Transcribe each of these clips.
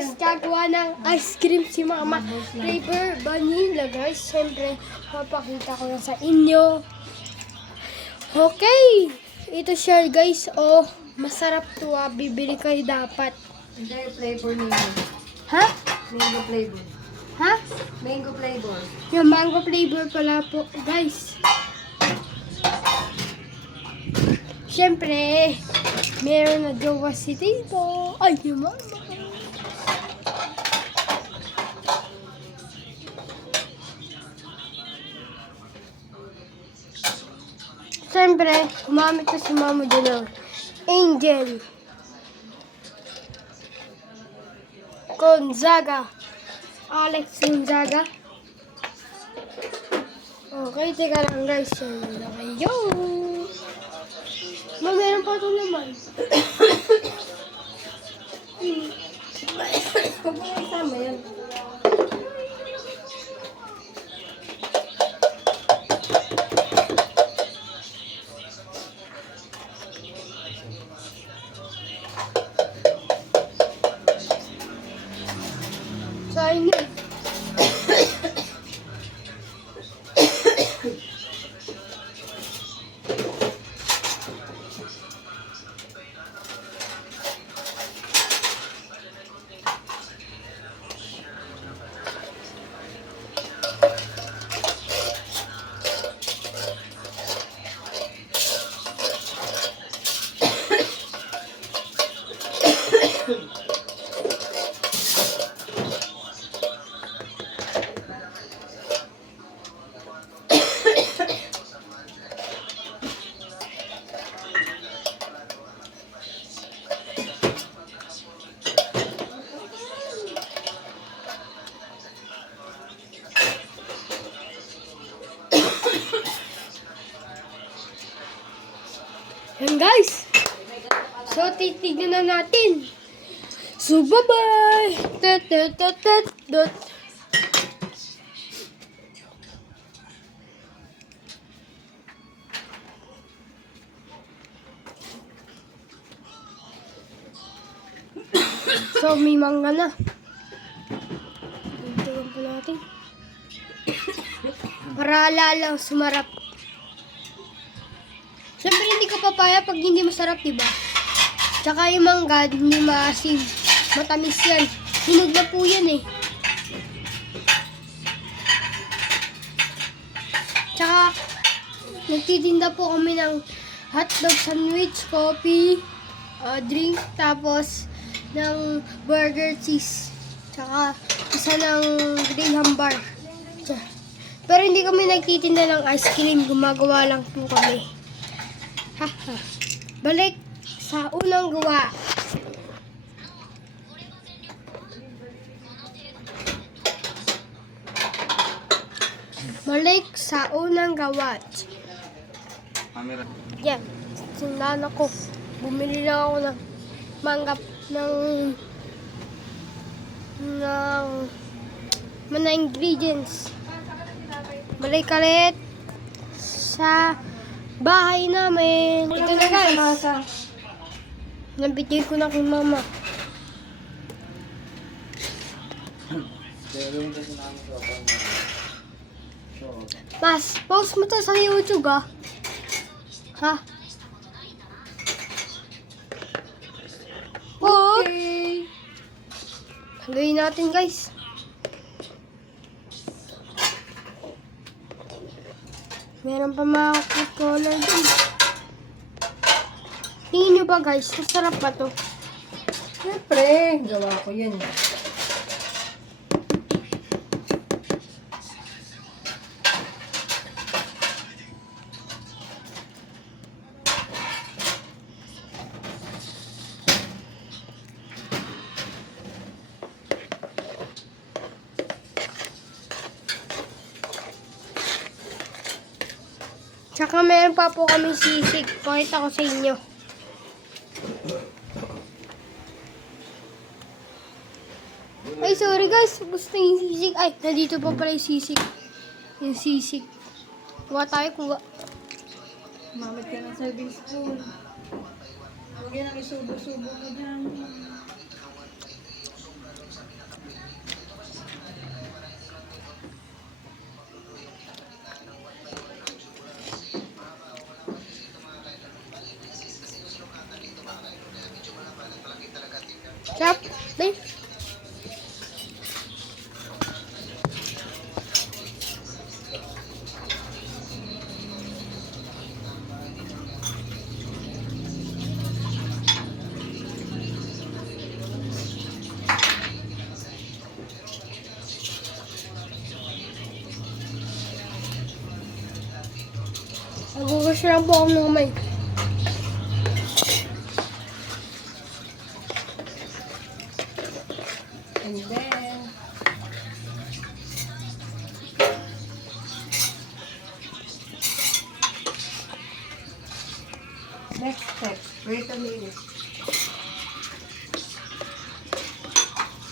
guys, gagawa ng ice cream si Mama. Flavor vanilla guys. Siyempre, papakita ko na sa inyo. Okay. Ito siya guys. Oh, masarap to ah. Bibili kayo dapat. Hindi, flavor nito. Ha? Mango flavor. Ha? Mango flavor. Yung mango flavor pala po guys. Siyempre, meron na jowa si Tito. Ay, yung Mama. Siyempre, gumamit na si Mama dyan ng Angel Gonzaga. Alex Gonzaga. Okay, teka lang guys. Yan na kayo. Ma, meron pa ito naman. Huwag mo yung sama yan. Sayang yun. Yan guys. So, titignan na natin. So, bye-bye. Tut. So, may mangga na. Tingnan pa natin. Para lang sumarap. Siyempre, hindi ko papaya pag hindi masarap, diba? Tsaka yung mangga, hindi maasim. Matamis yan. Hinog na po yan eh. Tsaka, nagtitinda po kami ng hotdog sandwich, coffee, drink, tapos ng burger cheese. Tsaka, isa ng graham bar. Pero hindi kami nagtitinda ng ice cream. Gumagawa lang po kami. Haha. Balik sa unang gawa. Balik sa unang gawa. Yan. Sindan ako. Bumili lang ako ng mangga ng mga ingredients. Balik ulit sa bahay namin. Ito na guys. Nabigay ko na kay Mama. Mas, post mo to sa YouTube ah. Ha? Okay. Haluin natin guys. Meron pa mga food color din. Tingin nyo ba guys, masarap ba to? Siyempre, gawa ko yun. Tsaka meron pa po kami sisig. Pakita ko sa inyo. Ay, sorry guys. Gusto yung sisig. Ay, nandito pa pala yung sisig. Yung sisig. Kuha tayo, kuha. Mamit ka ng serving spoon. Huwag yan ang isubo-subo mo dyan. Ay. Nagugas lang po ako ng kamay. And then, next step, wait a minute.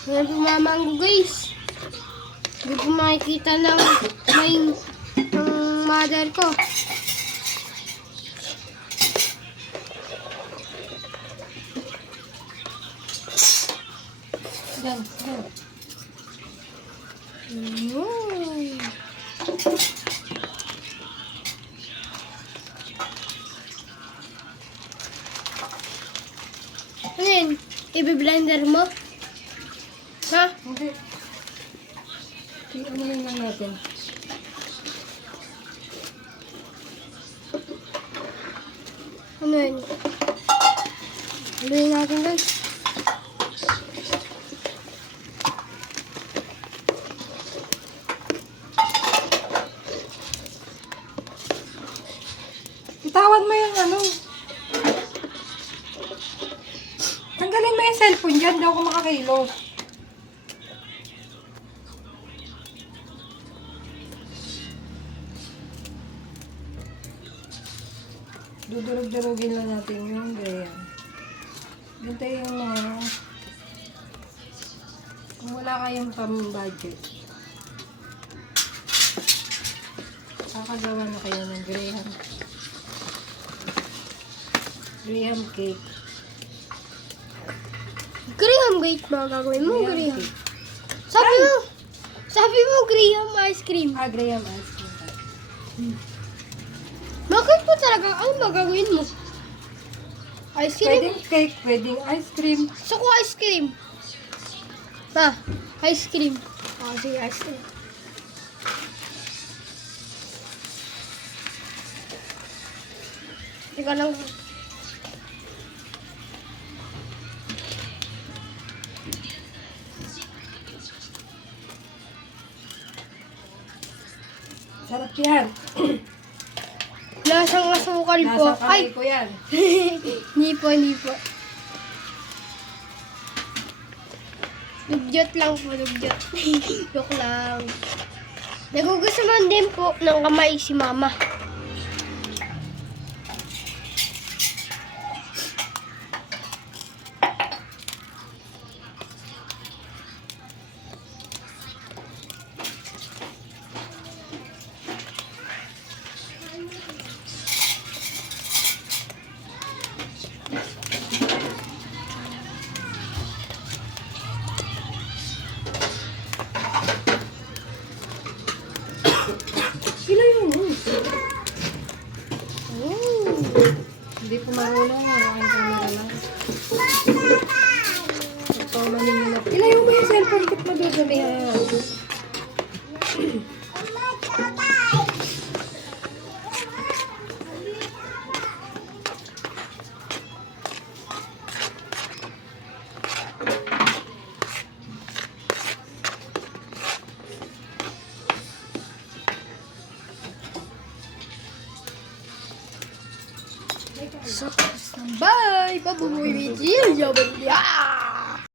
Ngayon po mamanggo guys. Hindi po makikita ng may ng mother ko. Yan, yan. Mm. Ano yun? I-blender mo? Ha? Hindi. Ano yun lang natin? Ano yun? Haluin natin guys. Itawan mo yung ano. Tanggalin mo yung cellphone dyan. Hindi ako makakilos. Dudurog-durugin lang natin yung ganyan. Ganito yung kung wala kayong pang-budget, kakagawa na kayo ng Graham cake. Graham cake ba gagawin mo? Graham. Cake. Sabi mo Graham ice cream. Graham ice cream. Bakit po talaga? Ano ba gagawin mo? Ice cream? Pwedeng cake, pwedeng ice cream. Gusto ko ice cream. Ha? Ice cream. Sige, ice cream. Teka lang. Sarap yan. Lasang asukal po. Nasa kamay ko yan. Hindi po, hindi po. Dugyot lang po, dugyot. Joke lang. Nagugustuhan din po ng kamay si mama. Sila yun. Oh. Hindi po marunong. Maraming camera lang. Ito, maninilap. Ilayo mo yung cellphone ko't madudumihan. So, bye! Babuhay with you! Yaman ya!